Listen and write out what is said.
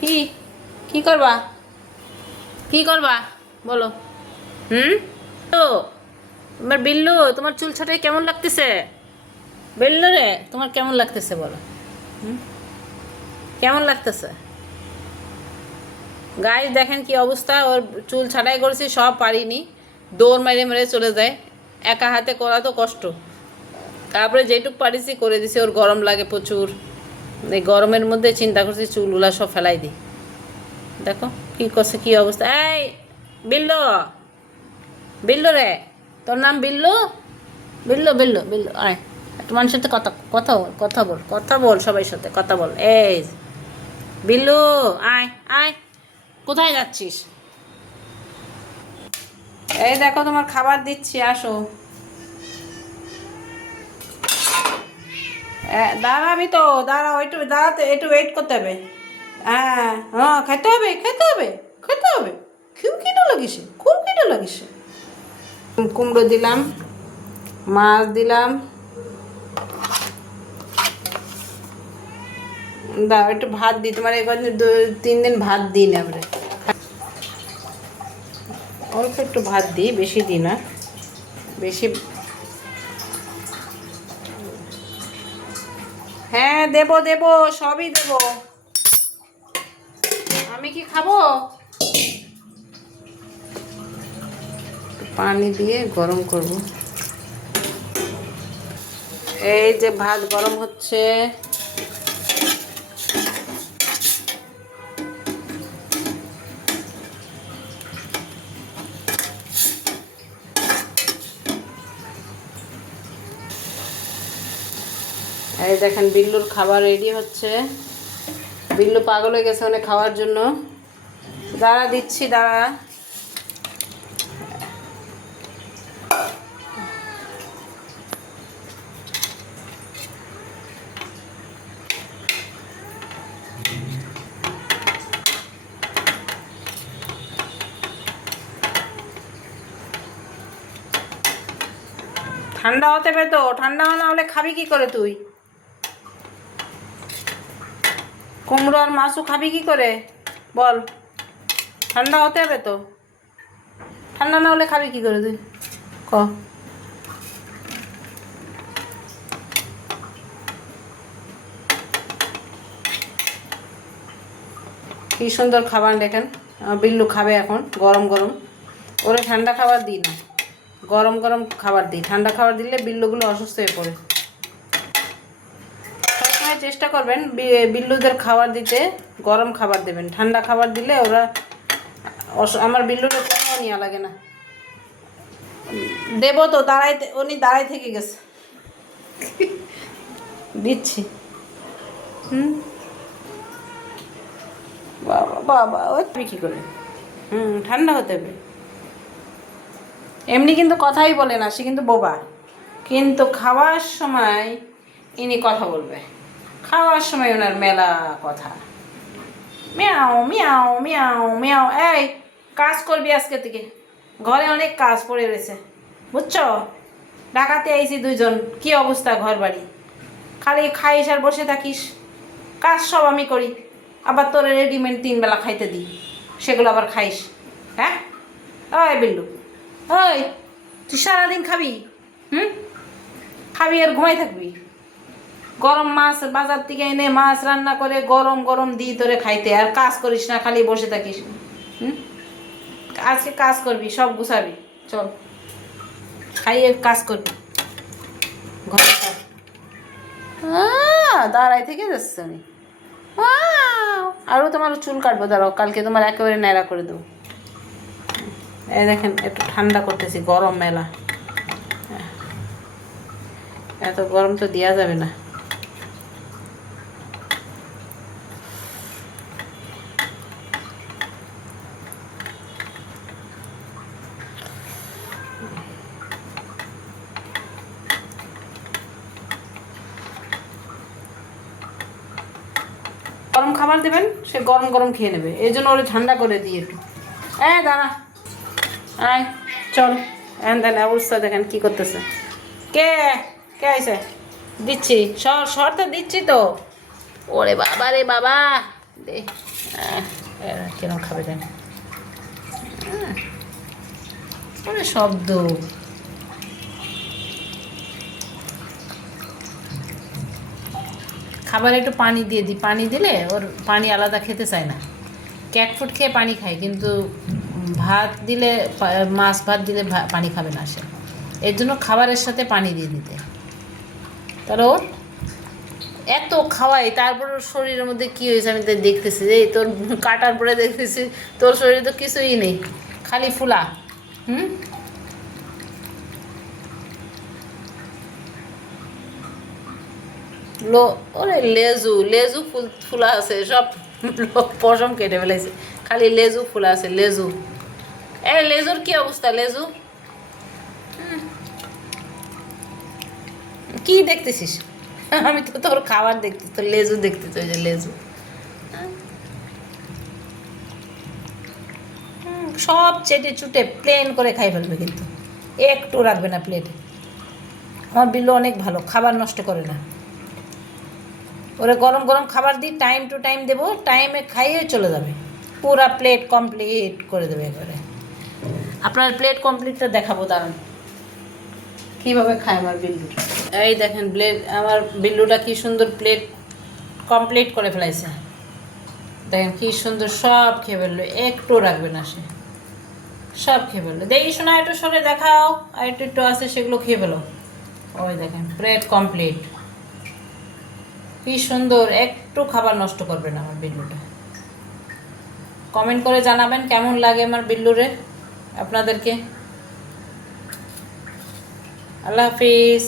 কি কি করবা, কি করবা বলো? হুম, তো তোমার বিল্লু, তোমার চুল ছাটাই কেমন লাগতেছে? বিল্লু রে, তোমার কেমন লাগতেছে বলো? হুম, কেমন লাগতেছে? গাইস দেখেন কি অবস্থা, ওর চুল ছাটাই করেছি, সব পারিনি, দৌড় মেরে মেরে চলে যায়। একা হাতে করা তো কষ্ট, তারপরে যেটুক পারিছি করে দিছি। ওর গরম লাগে প্রচুর, এই গরমের মধ্যে চিন্তা করছি চুলগুলা সব ফেলাই দিই। দেখো কি করছে, কি অবস্থা। এই বিল্লু, বিল্লু রে, তোর নাম বিল্লু? বিল্লু বিল্লু বিল্লু আয়, একটু মানুষের সাথে কথা কথা বল, কথা বল, কথা বল, সবাই সাথে কথা বল। এই বিল্লু, আয় আয়, কোথায় যাচ্ছিস? এই দেখো তোমার খাবার দিচ্ছি, আসো। দাঁড়াবি তো, দাঁড়াও, একটু দাঁড়াতে, একটু ওয়েট করতে হবে। হ্যাঁ হ্যাঁ, খেতে হবে, খেতে হবে, খেতে হবে। খুব খিদে লাগিছে, খুব খিদে লাগিছে। কুমড়ো দিলাম, মাছ দিলাম। দাও একটু ভাত দিই, তোমার এবার 2-3 দিন ভাত দিই না আমরা, অল্প একটু ভাত দিই, বেশি দিই না, বেশি। হ্যাঁ দেবো দেবো, সবই দেবো। আমি কি খাবো? পানি দিয়ে গরম করব। এই যে ভাত গরম হচ্ছে। এই দেখেন বিল্লুর খাবার রেডি হচ্ছে। বিল্লু পাগল হয়ে গেছে অনেক খাওয়ার জন্য। দাঁড়া দিচ্ছি, দাঁড়া। ঠান্ডা হতে হবে তো, ঠান্ডা না হলে খাবি কি করে তুই? কুমড়ো আর মাছও খাবি কি করে বল? ঠান্ডা হতে হবে তো, ঠান্ডা না হলে খাবি কি করে তুই ক? কি সুন্দর খাবার দেখেন। বিল্লু খাবে এখন গরম গরম। ওরে ঠান্ডা খাবার দিই না, গরম গরম খাবার দিই। ঠান্ডা খাবার দিলে বিল্লুগুলো অসুস্থ হয়ে পড়ে। সবসময় চেষ্টা করবেন বিল্লুদের খাবার দিতে গরম খাবার দেবেন। ঠান্ডা খাবার দিলে ওরা আমার বিল্লুরে কোনো নেওয়া লাগে না। দেবো তো, দাঁড়াইতে, উনি দাঁড়াই থেকে গেছে। দিচ্ছি। হুম, বাবা বাবা, ও কী করে? ঠান্ডা হতে হবে। এমনি কিন্তু কথাই বলে না, সে কিন্তু বোবা, কিন্তু খাওয়ার সময় ইনি কথা বলবে। খাওয়ার সময় ওনার মেলা কথা। মিয়াও মিয়াও মিয়াও মিয়াও। এই কাজ করবি আজকে থেকে, ঘরে অনেক কাজ পড়ে রয়েছে বুঝছো? ঢাকাতে আইছি 2জন, কি অবস্থা ঘর বাড়ি। খালি খাইস আর বসে থাকিস, কাজ সব আমি করি। আবার তোর রেডিমেড 3 বেলা খাইতে দিই, সেগুলো আবার খাইস। হ্যাঁ ওই বিল্লু, ওই তুই সারাদিন খাবি? খাবি আর ঘুমাই থাকবি? গরম মাছ বাজার থেকে এনে মাছ রান্না করে গরম গরম দিই তোরে খাইতে, আর কাজ করিস না, খালি বসে থাকিস। আজকে কাজ করবি, সব গুছাবি, চল খাইয়ে কাজ করবি ঘরে। দাঁড়াই থেকে যাচ্ছে আমি। আরও তোমার চুল কাটবো, দাঁড়াও, কালকে তোমার একেবারে ন্যাড়া করে দেবো। এই দেখেন একটু ঠান্ডা করতেছি, গরম মেলা, এত গরম তো দেওয়া যাবে না। গরম খাবার দেবেন, সে গরম গরম খেয়ে নেবে, এই জন্য ওরে ঠান্ডা করে দিই একটু। দাঁড়া, আয়, চল। দেন অবস্থা দেখেন কি করতেছে। কে কে আইছে? দিচ্ছি, সর সর তো, দিচ্ছি তো। ওরে বাবা রে বাবা, দে। কেন খাবে কেন? ওরে শব্দ। খাবার একটু পানি দিয়ে দিই, পানি দিলে ওর পানি আলাদা খেতে চায় না। ক্যাট ফুড খেয়ে পানি খায়, কিন্তু ভাত দিলে, মাছ ভাত দিলে পানি খাবে না সে। এর জন্য খাবারের সাথে পানি দিয়ে দিতে। তাহলে ওর এত খাওয়াই, তারপর ওর শরীরের মধ্যে কী হয়েছে আমি তো দেখতেছি, এই তোর কাটার পরে দেখতেছি তোর শরীরে তো কিছুই নেই, খালি ফুলা। ওরে লেজু লেজু ফুলা আছে, সব পশম কেটে ফেলেছে, খালি লেজু ফুলা আছে, লেজু। লেজুর কি অবস্থা লেজু? কি দেখতেছিস? আমি তো তোর খাবার দেখতেছি, তোর লেজু দেখতেছি, ওই যে লেজু। সব চেটে চুটে প্লেন করে খাই ফেলবে, কিন্তু একটু রাখবে না প্লেটে। আমার বিল্লু অনেক ভালো, খাবার নষ্ট করে না। ওরে গরম গরম খাবার দিই, টাইম টু টাইম দেবো, টাইমে খাইয়ে চলে যাবে, পুরা প্লেট কমপ্লিট করে দেবে এবারে। আপনার প্লেট কমপ্লিটটা দেখাবো, দাঁড়ান কীভাবে খায় আমার বিল্লুটা। এই দেখেন আমার বিল্লুটা কি সুন্দর প্লেট কমপ্লিট করে ফেলাইছে। দেখেন কি সুন্দর, সব খেয়ে ফেললো, একটু রাখবে না সে, সব খেয়ে ফেললো। দেখি শোনা, একটু সরে দেখাও, আর একটু একটু আছে সেগুলো খেয়ে ফেলো। ওই দেখেন প্লেট কমপ্লিট, কি সুন্দর, একটু খাবার নষ্ট করবে না আমার বিল্লুটা। কমেন্ট করে জানাবেন কেমন লাগে আমার বিল্লুরে আপনাদেরকে। আল্লাহ হাফিজ।